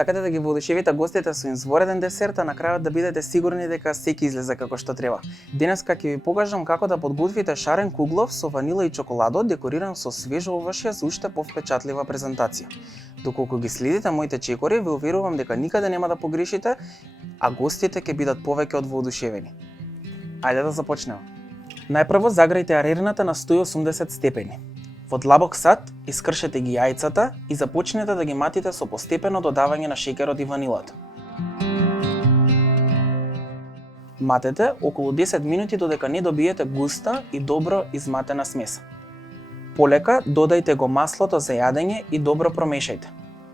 Сакате да ги воодушевите гостите со извореден десерт, а на крајот да бидете сигурни дека секи излезе како што треба. Денеска ќе ви покажам како да подготвите шарен куглов со ванила и чоколадо, декориран со свежо овошје за уште повпечатлива презентација. Доколку ги следите моите чекори, ви уверувам дека никаде нема да погрешите, а гостите ќе бидат повеќе од воодушевени. Ајде да започнеме. Најпрво загрејте арерината на 180 степени. Во длабок сад искршете ги јајцата и започнете да ги матите со постепено додавање на шеќерот и ванилата. Матете околу 10 минути додека не добиете густа и добро изматена смеса. Полека додајте го маслото за јадење и добро промешајте.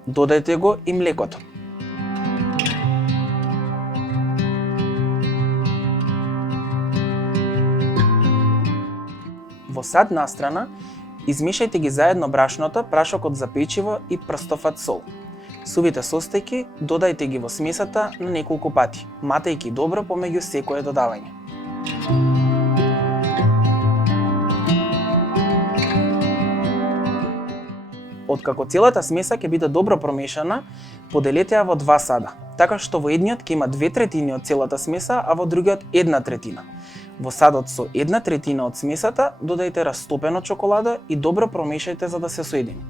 Додајте го и млекото. Во сад настрана измешајте ги заедно брашното, прашокот за печиво и прстофат сол. Сувите состејки додајте ги во смесата на неколку пати, матејќи добро помеѓу секое додавање. Откако целата смеса ќе биде добро промешана, поделете ја во два сада, така што во едниот ќе има 2/3 од целата смеса, а во другиот 1/3. Во садот со 1/3 од смесата додајте растопено чоколадо и добро промешајте за да се соедини.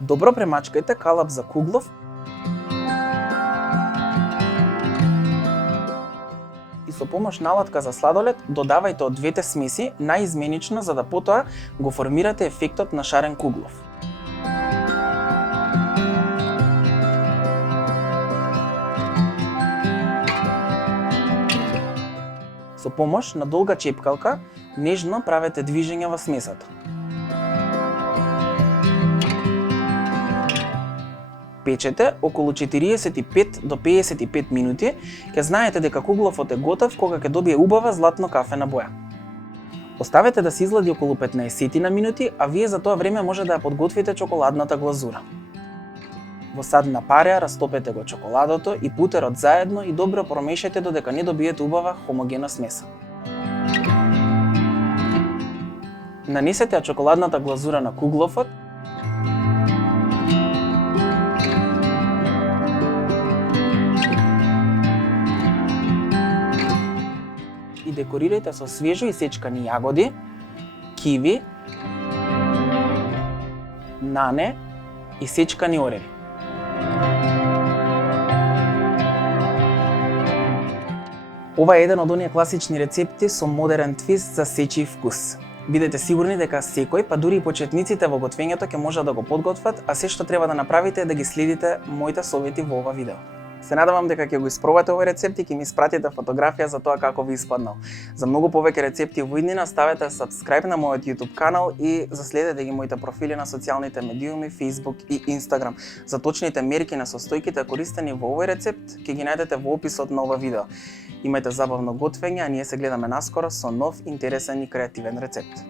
Добро премачкајте калап за куглов и со помош на алатка за сладолед додавајте од двете смеси наизменично за да потоа го формирате ефектот на шарен куглов. Со помош на долга чепкалка нежно правете движења во смесата. Печете околу 45 до 55 минути, ќе знаете дека кугловот е готов кога ќе добие убава златно кафена боја. Оставете да се излади околу 15 на минути, а вие за тоа време може да ја подготвите чоколадната глазура. Во сад на пареа растопете го чоколадото и путерот заедно и добро промешајте додека не добиете убава хомогена смеса. Нанесете ја чоколадната глазура на кугловот и декорирајте со свежо исечкани јагоди, киви, нане и сечкани ореви. Ова е еден од оние класични рецепти со модерен твист за сечи вкус. Бидете сигурни дека секој, па дури и почетниците во готвењето ќе можат да го подготват, а се што треба да направите е да ги следите моите совети во ова видео. Се надевам дека ќе го испробате овој рецепт и ќе ми испратите фотографија за тоа како ви испаднал. За многу повеќе рецепти во иднина ставете subscribe на мојот YouTube канал и заследете ги моите профили на социјалните медиуми Facebook и Instagram. За точните мерки на состојките користени во овој рецепт ќе ги најдете во описот на ова видео. Имајте забавно готвење, а ние се гледаме наскоро со нов, интересен и креативен рецепт.